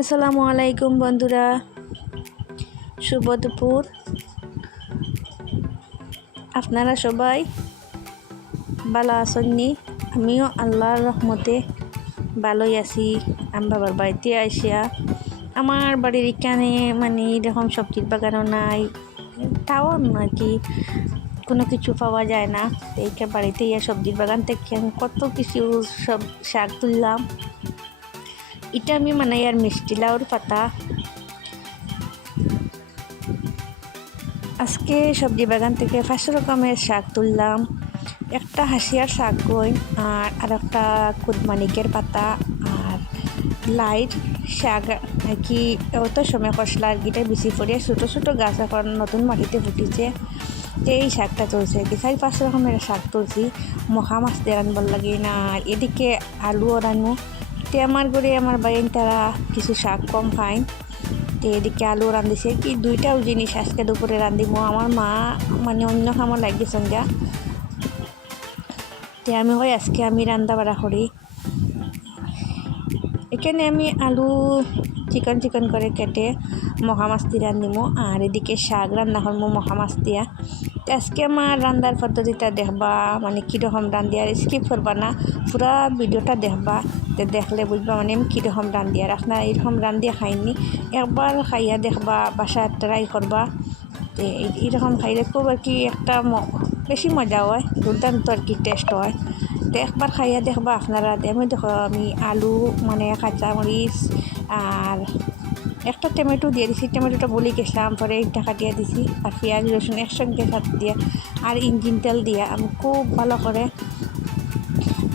আসসালামু আলাইকুম বন্ধুরা, শুভ দুপুর। আপনারা সবাই ভালো আছেননি? আমিও আল্লাহর রহমতে ভালোই আছি। আমি বাবার বাড়িতে আসিয়া আমার বাড়ির এখানে এরকম সবজির বাগানও নাই, তাও আর কি কোনো কিছু পাওয়া যায় না। এইখানে বাড়িতে সবজির বাগান থেকে আমি কত কিছু সব শাক তুললাম। এটা আমি আর মিষ্টি লাউর পাতা। আজকে সবজি বাগান থেকে 5 রকমের শাক তুললাম। একটা হাসিয়ার শাক কই, আর একটা কুদমানিকের পাতা, আর লাইট শাক আর কি অত সময় কষলা আর গিটা বেশি পড়ে ছোটো ছোটো গাছ এখন নতুন মাটিতে ফুটিছে। তো এই শাকটা তুলছে কি 4-5 রকমের শাক তুলছি। মহা মাছ দিয়ে রানবার লাগে না, আর এদিকে আলুও রানু। তো আমার ঘরে আমার বাইন তারা কিছু শাক কম খায়। তো এদিকে আলু রাঁধিছে কি দুইটাও জিনিস আজকে দুপুরে রাঁধিব। আমার মা অন্য খামা লাগিয়েছেন যা। তো আমি আজকে আমি রান্না বাড়া করি। এখানে আমি আলু চিকন চিকন করে কেটে মহা মাছ দিয়ে রাঁধিব, আর এদিকে শাক রান্না করবো মহা মাছ দিয়া। তো আজকে আমার রান্নার পদ্ধতিটা দেখবা, কীরকম রান্ধি, আর স্কিপ করবা না, পুরা ভিডিওটা দেখবা। তো দেখলে বুঝবা আমি কীরকম রান্ধি। আর আপনারা এরকম রান্ধিয়া খাইনি, একবার খাইয়া দেখবা, বাসায় ট্রাই করবা। তো এইরকম খাইলে খুব আর কি একটা বেশি মজা হয়, দুর্দান্ত আর কি টেস্ট হয়। তো একবার খাইয়া দেখবা আপনারা। আমি দেখো আমি আলু কাঁচামরিচ আর একটা টমেটো দিয়ে দিছি, টমেটোটা বলি গেছিলাম, পরে একটা কাটিয়ে দিছি, আর পেঁয়াজ রসুন একসঙ্গে কাট দিয়ে আর ইঞ্জিন তেল দিয়ে আমি খুব ভালো করে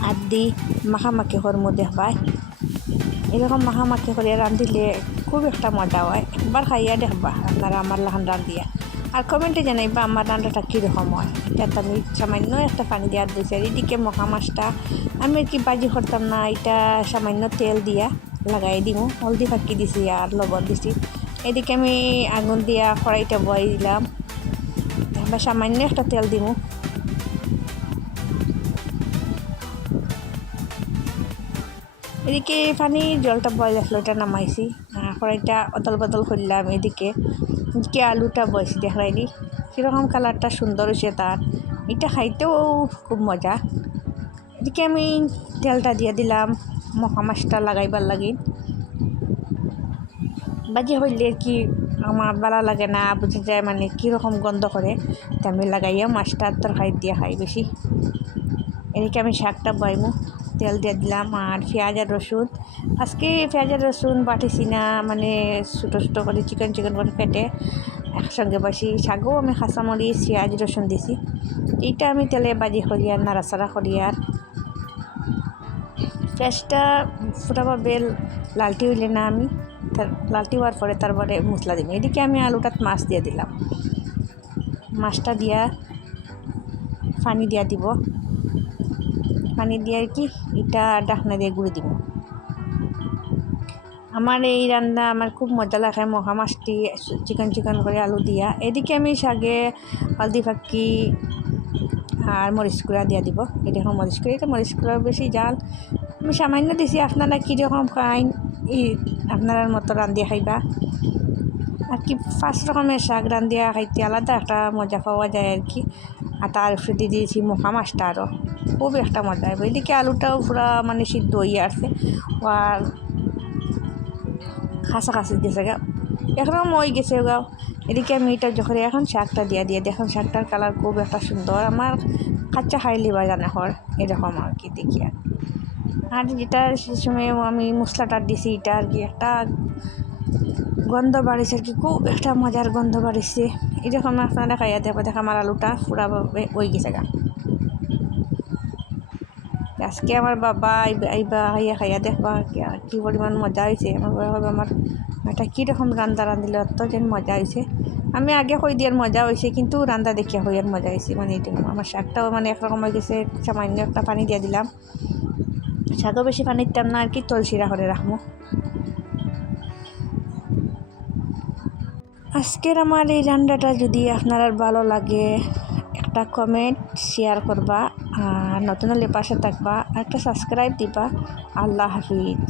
আর দিই মাখামাখি হরমো দেখবাই। এরকম মাখামাখি করে রাঁধিলে খুব একটা মজা হয়। একবার খাইয়া দেখবা আপনারা আমার লাহান রাঁধিয়া, আর কমেন্টে জানাইবা আমার রান্নাটা কীরকম হয়। এটা আমি সামান্য একটা পানি দেওয়ার দিয়েছি। আর এদিকে মহা মাছটা আমি আর কি বাজি করতাম না, এটা সামান্য তেল দিয়া লাগাই দিব, হলদি ফাঁকি দিছি আর লবণ দিছি। এদিকে আমি আগুন দিয়া কড়াইটা বয়াই দিলাম, এবার সামান্য একটা তেল দিব। এদিকে পানির জলটা বয়েল আসলো, এটা নামাইছি, কড়াইটা অদল বদল করলাম। এদিকে আলুটা বয়েছি দেখাইনি কীরকম কালারটা সুন্দর হয়েছে তার। এটা খাইতেও খুব মজা। এদিকে আমি তেলটা দিয়ে দিলাম মহা মাছটা লাগাইবার লাগি। বাজি হইলে কি আমার ভালো লাগে না, বুঝে যায় কীরকম গন্ধ করে। তো আমি লাগাইয়া মাছটা তরকারি দিয়ে খাই বেশি। এদিকে আমি শাকটা বয়মু, তেল দিয়ে দিলাম, আর পেঁয়াজ আর রসুন। আজকে পেঁয়াজ আর রসুন বাটিছি না, ছোটো ছোটো করে চিকন চিকন করে কেটে একসঙ্গে বসি। শাকও আমি কাঁচামরিচ পেঁয়াজ রসুন দিছি। এইটা আমি তেলে বাজি করি আর নাড়াচাড়া করি। আর পেঁয়াজটা পুরোভাবে লালটি হইলে না, আমি লালটি হওয়ার পরে তারপরে মশলা দিব। এদিকে আমি আলুটাত মাছ দিয়ে দিলাম, মাছটা দিয়া পানি দিয়া দিব, পানি দিয়ে আর কি এটা ডাকনা দিয়ে গুঁড়ি দিব। আমার এই রান্না আমার খুব মজা লাগে, মহা মাছটি চিকন চিকন করে আলু দিয়া। এদিকে আমি শাকে হলদি ফাঁকি আর মরিচ গুঁড়া দিয়া দিব। এরকম মরিচ গুঁড়া, এটা মরিচ গুঁড়া বেশি জাল আমি সামান্য দিছি। আপনারা কীরকম খাইন আপনার মতো রান্ধিয়া খাইবা। আর কি 5 রকমের শাক রান্ধিয়া খাইতে আলাদা একটা মজা পাওয়া যায় আর কি। আর তার উপরে দিয়ে দিয়েছি মহা মাছটা, আরও খুব একটা মজা হবে। এদিকে আলুটাও পুরা সিদ্ধ হয়ে আসছে, আর কাছাকাছি গেছে গা, একদম ওই গেছে গাও। এদিকে আমি এটা যখন এখন শাকটা দিয়ে দেখুন শাকটার কালার খুব একটা সুন্দর। আমার কাঁচা খাইলে বা জানা হয় এরকম আর কি দেখিয়া। আর যেটা সে সময় আমি মশলাটা দিছি, এটা আর কি একটা গন্ধ বাড়িছে আর কি, খুব একটা মজার গন্ধ বাড়িছে। এরকম আপনারা খাইয়া দেখো আমার আলুটা পুরাভাবে ওই গেছে গা। আজকে আমার বাবা আইবা খাইয়া খাইয়া দেখবা কী পরিমাণ মজা হয়েছে। আমার বাবা আমার এটা কীরকম রান্না রাঁধিলে অত যেন মজা হয়েছে। আমি আগে কই দিয়ার মজা হয়েছে, কিন্তু রান্না দেখিয়া হইয়ার মজা হয়েছে। এটা আমার শাকটাও একরকম হয়ে গেছে, সামান্য একটা পানি দিয়ে দিলাম। শাকও বেশি পানি দিতাম না আর কি, তলসিরা করে রাখবো। আজকের আমার এই রান্নাটা যদি আপনার ভালো লাগে, একটা কমেন্ট শেয়ার করবা, আর নতুন হলে পাশে থাকবা, একটা সাবস্ক্রাইব দিবা। আল্লাহ হাফিজ।